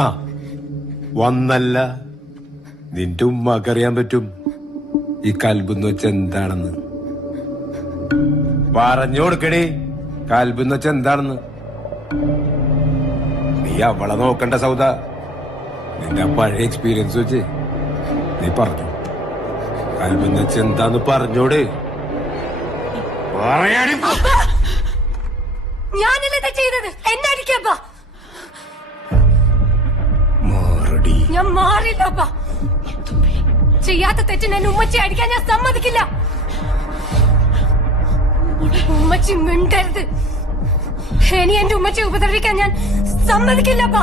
ആ വന്നല്ല നിന്റെ ഉമ്മക്കറിയാൻ പറ്റും ഈ കൽബെന്ന് വെച്ച എന്താണെന്ന്. പറഞ്ഞു കൊടുക്കണേ കൽബെന്ന് വെച്ച എന്താണെന്ന്. നീ അവളെ നോക്കണ്ട സൗദ. നിന്റെ പഴയ എക്സ്പീരിയൻസ് വെച്ച് നീ പറഞ്ഞു കൽബെന്ന് വെച്ച എന്താന്ന് പറഞ്ഞോട്. ഞാനല്ലേ ചെയ്തത്, എന്നടിക്കപ്പാ. ഞാൻ മാറില്ലപ്പാ. ചെയ്യാത്ത തെറ്റിന് എന്നെ ഉമ്മച്ചി അടിക്കാൻ ഞാൻ സമ്മതിക്കില്ല. ഉമ്മച്ചി മിണ്ടരുത്. ഇനി എന്റെ ഉമ്മച്ചി ഉപദ്രവിക്കാൻ ഞാൻ സമ്മതിക്കില്ലപ്പാ.